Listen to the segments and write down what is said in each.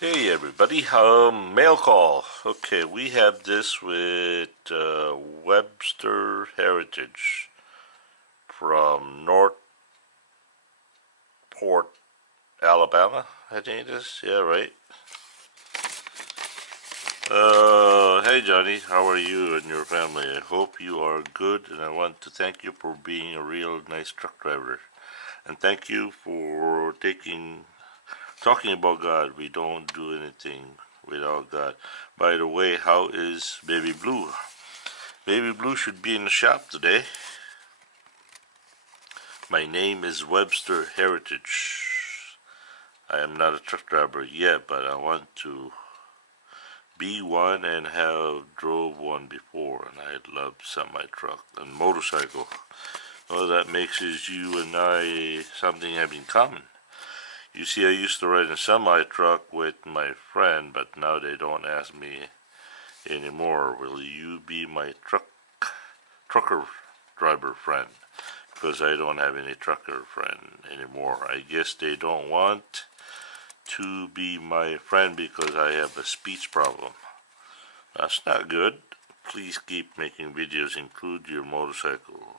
Hey everybody, mail call. Okay, we have this with Webster Heritage from Northport, Alabama. I think it is. Yeah, right. Hey Johnny, how are you and your family? I hope you are good, and I want to thank you for being a real nice truck driver. And thank you for talking about God. We don't do anything without God. By the way, how is Baby Blue? Baby Blue should be in the shop today. My name is Webster Heritage. I am not a truck driver yet, but I want to be one and have drove one before, and I love semi truck and motorcycle. Well, that makes you and I something have in common. You see, I used to ride a semi truck with my friend, but now they don't ask me anymore. Will you be my trucker driver friend? Because I don't have any trucker friend anymore. I guess they don't want to be my friend because I have a speech problem. That's not good. Please keep making videos, include your motorcycle.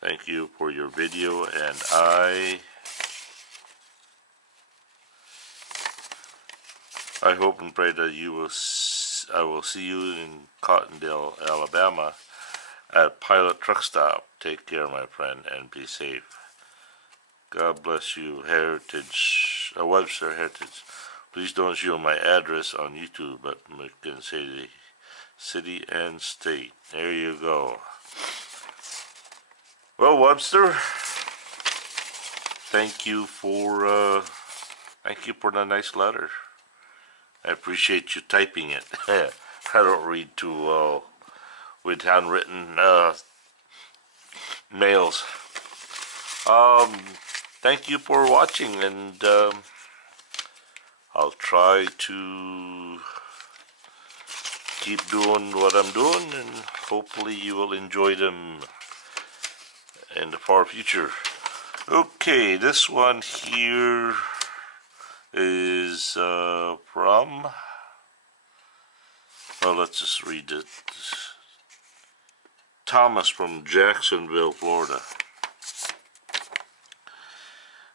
Thank you for your video, and I hope and pray that I will see you in Cottondale, Alabama at Pilot Truck Stop. Take care, my friend, and be safe. God bless you, Webster Heritage. Please don't show my address on YouTube, but you can say the city and state. There you go. Well, Webster, thank you for the nice letter. I appreciate you typing it. I don't read too well with handwritten mails. Thank you for watching, and I'll try to keep doing what I'm doing, and hopefully you will enjoy them in the far future. Okay, this one here is from, well, let's just read it. Thomas from Jacksonville, Florida.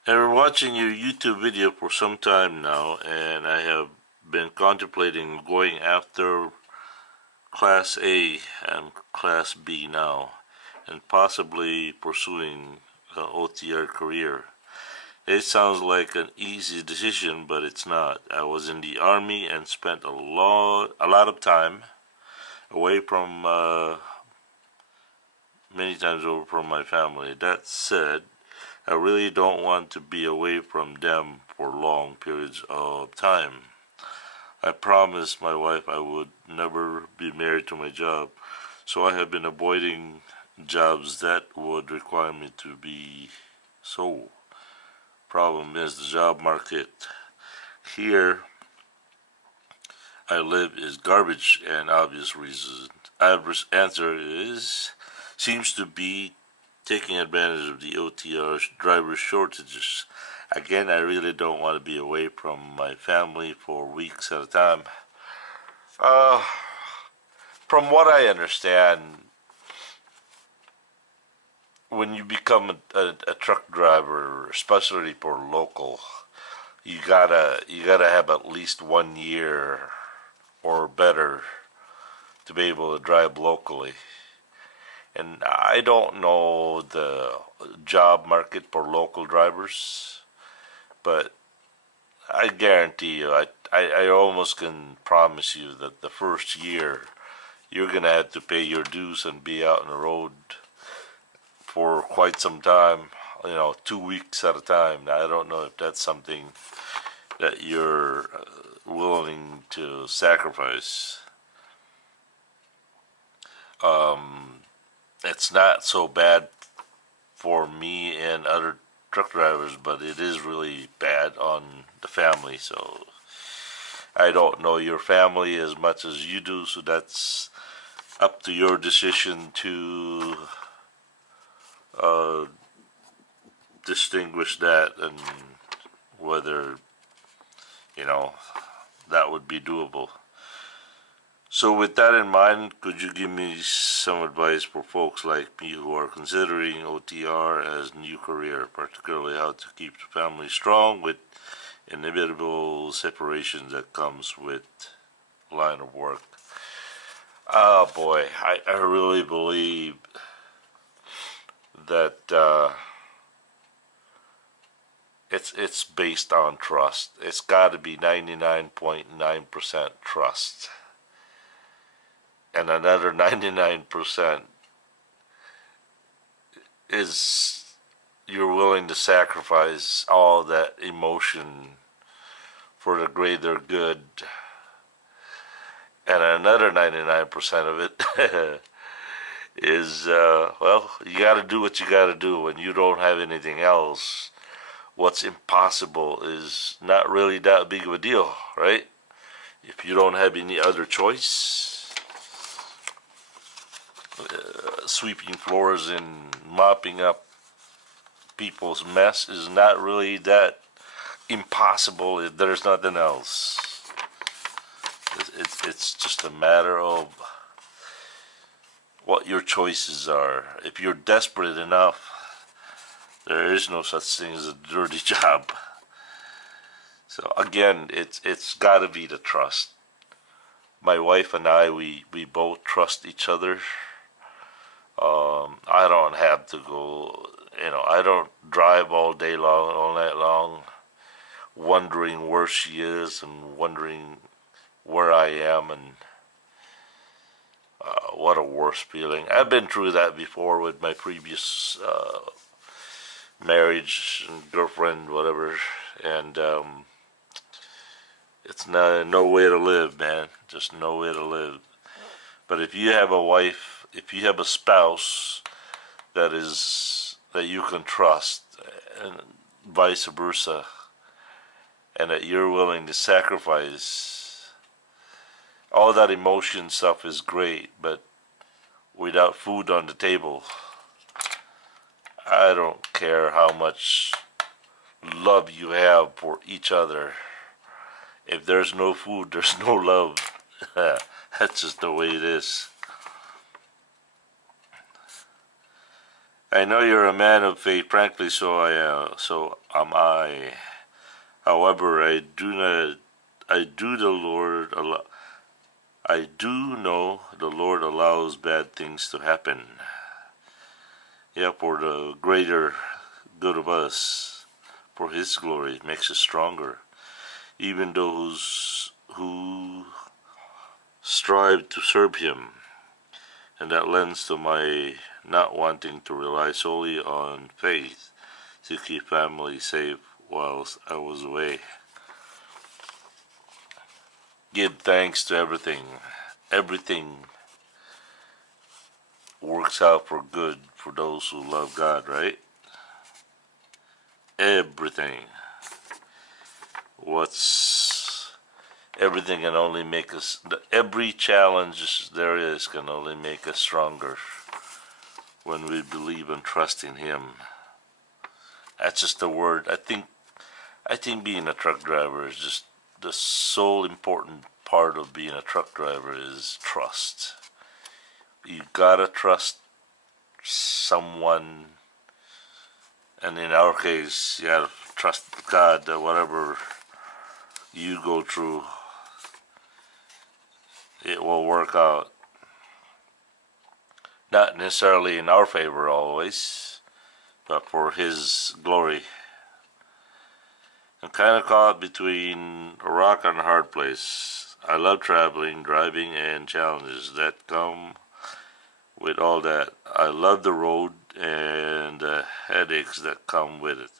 I've been watching your YouTube video for some time now, and I have been contemplating going after Class A and Class B now, and possibly pursuing an OTR career. It sounds like an easy decision, but it's not. I was in the Army and spent a lot of time away from, many times over from my family. That said, I really don't want to be away from them for long periods of time. I promised my wife I would never be married to my job, so I have been avoiding jobs that would require me to be so. Problem is the job market here I live is garbage, and obvious reason. Obvious answer is seems to be taking advantage of the OTR driver shortages. Again, I really don't want to be away from my family for weeks at a time. Uh, from what I understand, when you become a truck driver, especially for local, you gotta have at least 1 year or better to be able to drive locally. And I don't know the job market for local drivers, but I guarantee you, I almost can promise you that the first year you're gonna have to pay your dues and be out on the road for quite some time, 2 weeks at a time. Now, I don't know if that's something that you're willing to sacrifice. It's not so bad for me and other truck drivers, but it is really bad on the family. So I don't know your family as much as you do, so that's up to your decision to uh, distinguish that, and whether you know, that would be doable. So with that in mind, could you give me some advice for folks like me who are considering OTR as new career, particularly how to keep the family strong with inevitable separations that comes with line of work? Oh boy, I really believe that it's based on trust. It's got to be 99.9% trust. And another 99% is you're willing to sacrifice all that emotion for the greater good. And another 99% of it is, well, you got to do what you got to do when you don't have anything else. What's impossible is not really that big of a deal, right? If you don't have any other choice, sweeping floors and mopping up people's mess is not really that impossible if there's nothing else. It's just a matter of what your choices are. If you're desperate enough, there is no such thing as a dirty job. So again, it's got to be the trust. My wife and I, we both trust each other. I don't have to go, I don't drive all day long, all night long, wondering where she is and wondering where I am, and what a worse feeling. I've been through that before with my previous marriage and girlfriend, whatever, and it's no way to live, man. Just no way to live. But if you have a wife, if you have a spouse that you can trust, and vice versa, and that you're willing to sacrifice, all that emotion stuff is great, but without food on the table, I don't care how much love you have for each other. If there's no food, there's no love. That's just the way it is. I know you're a man of faith, frankly, so am I. However, I do know the Lord allows bad things to happen. Yeah, for the greater good of us, for His glory, it makes us stronger. Even those who strive to serve Him. And that lends to my not wanting to rely solely on faith to keep family safe whilst I was away. Give thanks to everything. Everything works out for good for those who love God, right? Everything. Everything can only make us, every challenge there is can only make us stronger when we believe and trust in Him. That's just the word. I think being a truck driver is just the sole important part of being a truck driver is trust. You gotta trust someone, and in our case, you gotta trust God that whatever you go through, it will work out. Not necessarily in our favor always, but for His glory. I'm kind of caught between a rock and a hard place. I love traveling, driving, and challenges that come with all that. I love the road and the headaches that come with it.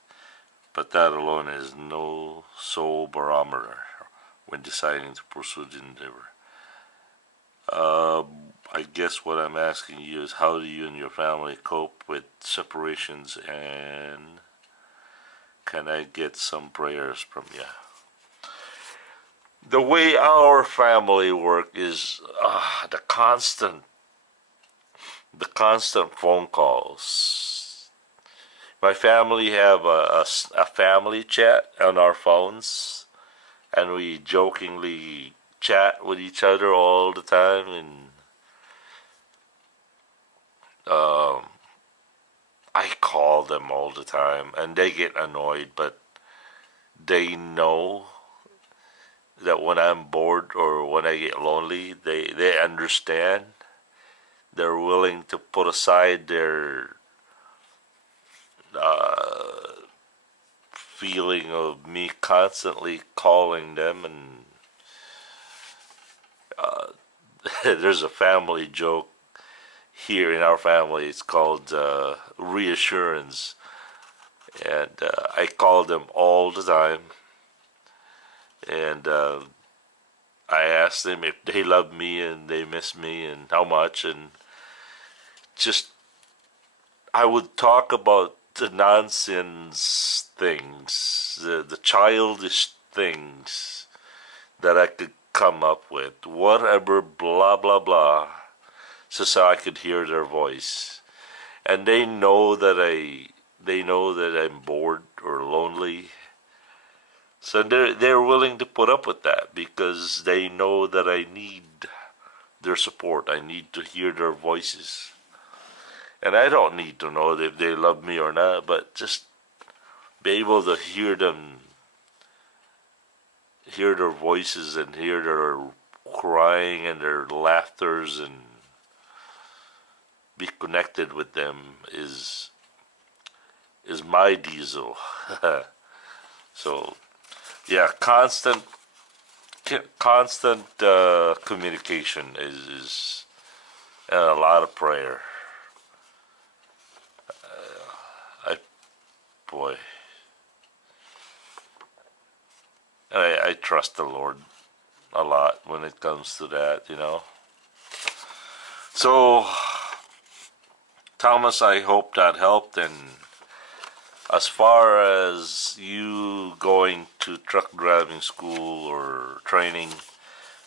But that alone is no sole barometer when deciding to pursue the endeavor. I guess what I'm asking you is, how do you and your family cope with separations, and can I get some prayers from you? The way our family work is the constant phone calls. My family have a family chat on our phones, and we jokingly chat with each other all the time, and I call them all the time, and they get annoyed, but they know that when I'm bored or when I get lonely, they understand. They're willing to put aside their feeling of me constantly calling them, and there's a family joke here in our family. It's called reassurance, and I call them all the time, and I ask them if they love me and they miss me and how much, and just I would talk about the nonsense things, the childish things that I could come up with, whatever, blah blah blah, just so I could hear their voice, and they know that I'm bored or lonely, so they're willing to put up with that because they know that I need their support. I need to hear their voices. And I don't need to know if they love me or not, but just be able to hear their voices and hear their crying and their laughters and be connected with them is my diesel. So yeah, constant communication is and a lot of prayer. Boy, I trust the Lord a lot when it comes to that, you know. So, Thomas, I hope that helped. And as far as you going to truck driving school or training,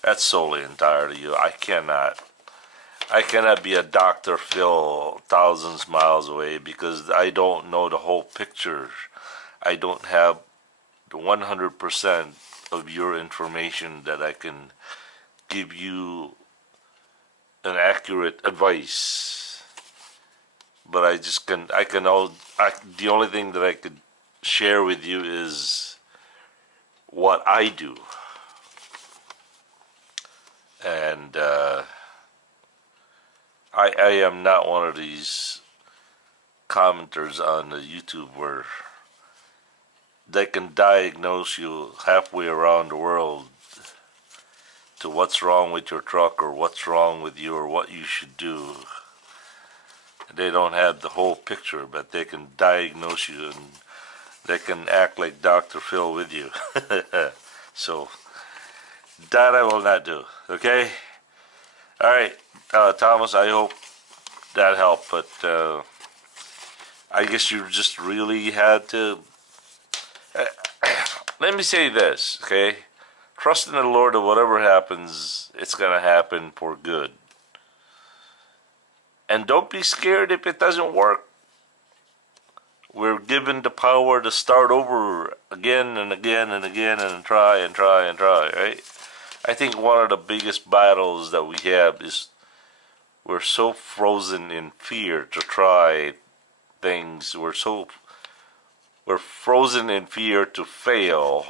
that's solely entirely you. I cannot be a Dr. Phil thousands miles away because I don't know the whole picture. I don't have the 100% of your information that I can give you an accurate advice. But the only thing that I could share with you is what I do. And I am not one of these commenters on the YouTube where they can diagnose you halfway around the world to what's wrong with your truck or what's wrong with you or what you should do. They don't have the whole picture, but they can diagnose you and they can act like Dr. Phil with you. So that I will not do. Okay? All right, Thomas, I hope that helped, but I guess you just really had to. Let me say this, okay? Trust in the Lord that whatever happens, it's going to happen for good. And don't be scared if it doesn't work. We're given the power to start over again and again and again and try and try and try, right? I think one of the biggest battles that we have is we're so frozen in fear to try things. We're frozen in fear to fail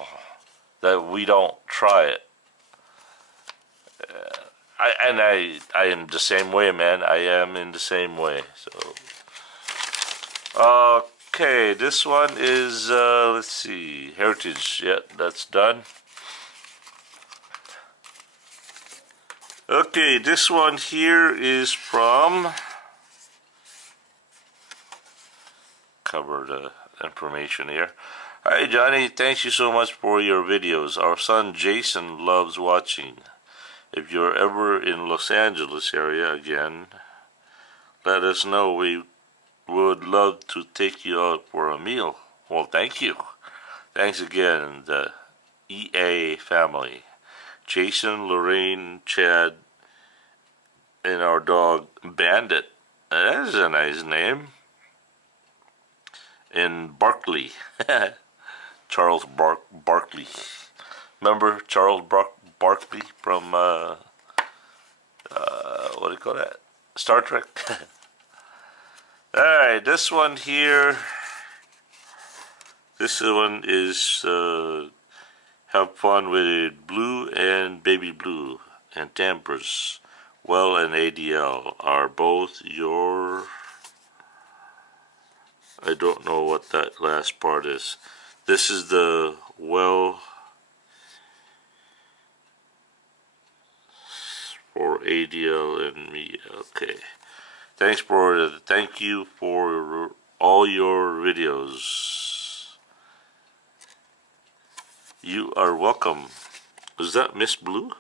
that we don't try it. I am the same way, man. I am in the same way. So, okay, this one is let's see, Heritage. Yeah, that's done. Okay, this one here is from. Cover the information here. Hi Johnny, thanks you so much for your videos. Our son Jason loves watching. If you're ever in Los Angeles area again, let us know. We would love to take you out for a meal. Well, thank you. Thanks again, the EA family. Jason, Lorraine, Chad, and our dog Bandit. That is a nice name. In Barkley. Charles Barkley. Remember Charles Barkley from what do you call that? Star Trek. All right, this one here. This one is have fun with it. Blue and baby blue and Tampers. Well and ADL are both your. I don't know what that last part is. This is the well for ADL and me. Okay. Thank you for all your videos. You are welcome. Is that Miss Blue?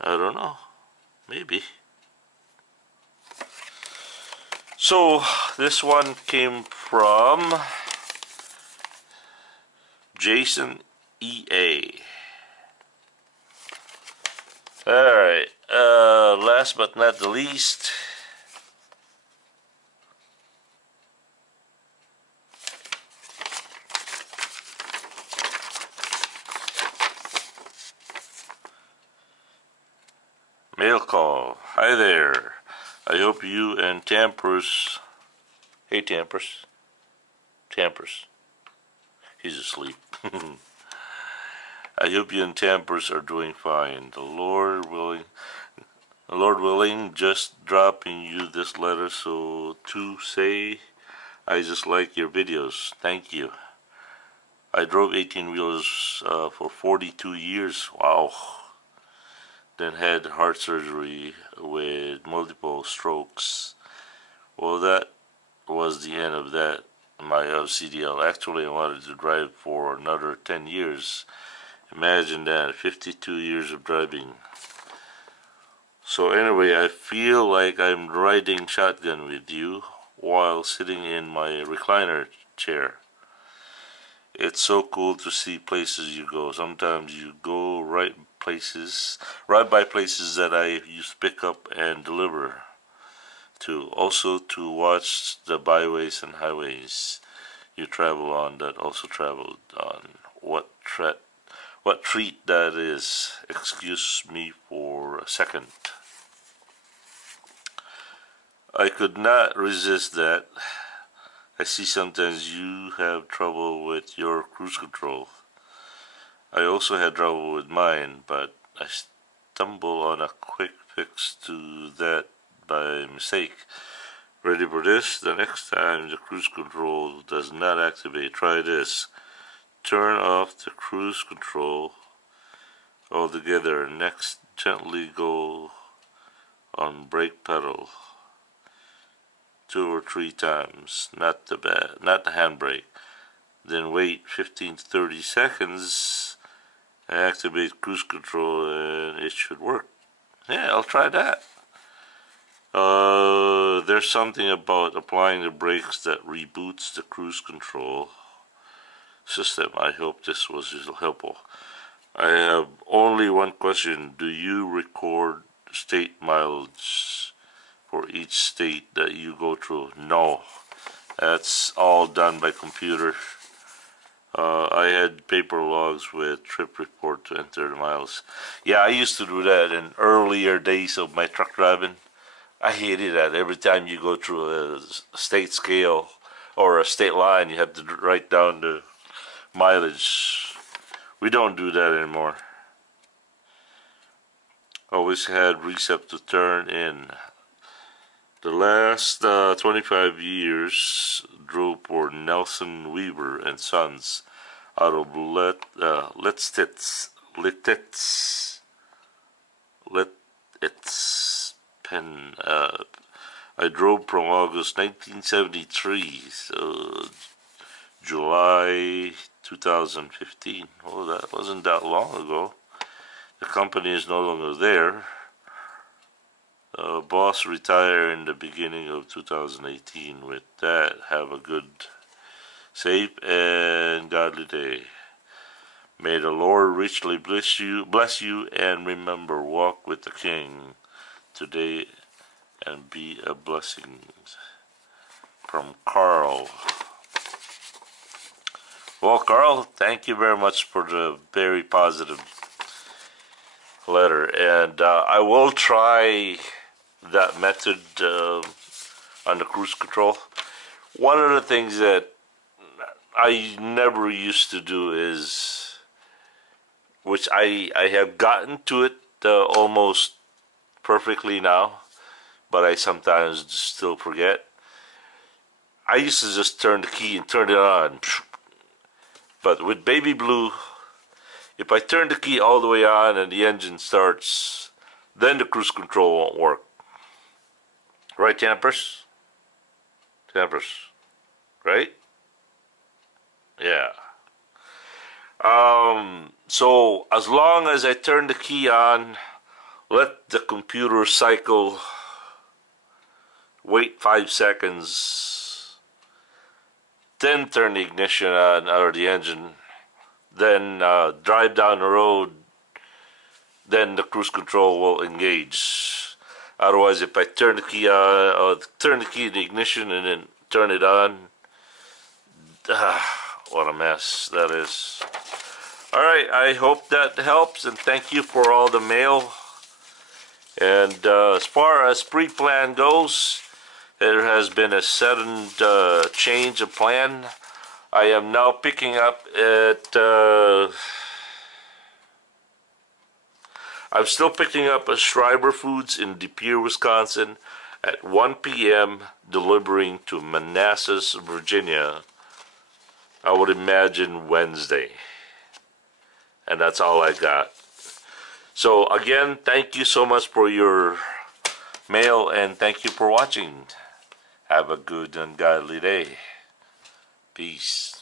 I don't know. Maybe. So this one came from Jason EA. Alright, last but not the least, mail call. Hi there. I hope you and Tampers. Hey Tampers. Tampers. He's asleep. I hope you and Tampers are doing fine. The Lord willing, just dropping you this letter so to say I just like your videos. Thank you. I drove 18 wheelers for 42 years. Wow. Then had heart surgery with multiple strokes. Well, that was the end of that. My CDL. Actually, I wanted to drive for another 10 years. Imagine that, 52 years of driving. So anyway, I feel like I'm riding shotgun with you while sitting in my recliner chair. It's so cool to see places you go. Sometimes you go right by places that I used to pick up and deliver to. Also to watch the byways and highways you travel on that also traveled on. What treat that is. Excuse me for a second. I could not resist that. I see sometimes you have trouble with your cruise control. I also had trouble with mine, but I stumbled on a quick fix to that by mistake. Ready for this? The next time the cruise control does not activate, try this. Turn off the cruise control altogether. Next, gently go on brake pedal 2 or 3 times, not the handbrake. Then wait 15 to 30 seconds and activate cruise control, and it should work. Yeah, I'll try that. There's something about applying the brakes that reboots the cruise control system. I hope this was helpful. I have only one question. Do you record state mileage for each state that you go through? No. That's all done by computer. I had paper logs with trip report to enter the miles. Yeah, I used to do that in earlier days of my truck driving. I hated that. Every time you go through a state scale or a state line, you have to write down the mileage. We don't do that anymore. Always had recept to turn in. The last 25 years drove for Nelson Weaver and Sons out of Lititz, Penn. I drove from August 1973, so July 2015. Oh, that wasn't that long ago. The company is no longer there. Boss retired in the beginning of 2018. With that, have a good, safe, and godly day. May the Lord richly bless you, and remember, walk with the King today and be a blessing. From Carl. Well, Carl, thank you very much for the very positive letter, and I will try that method on the cruise control. One of the things that I never used to do is, which I have gotten to it almost perfectly now, but I sometimes still forget. I used to just turn the key and turn it on. But with Baby Blue, if I turn the key all the way on and the engine starts, then the cruise control won't work. Right, Campers? Campers. Right? Yeah. So as long as I turn the key on, let the computer cycle, wait 5 seconds, then turn the ignition on or the engine, then drive down the road, then the cruise control will engage. Otherwise, if I turn the key on, or turn the key in the ignition and then turn it on, what a mess that is. Alright, I hope that helps, and thank you for all the mail. And as far as pre-plan goes, there has been a sudden change of plan. I am now picking up at I'm still picking up at Schreiber Foods in De Pere, Wisconsin at 1 p.m. delivering to Manassas, Virginia. I would imagine Wednesday. And that's all I got. So again, thank you so much for your mail, and thank you for watching. Have a good and godly day. Peace.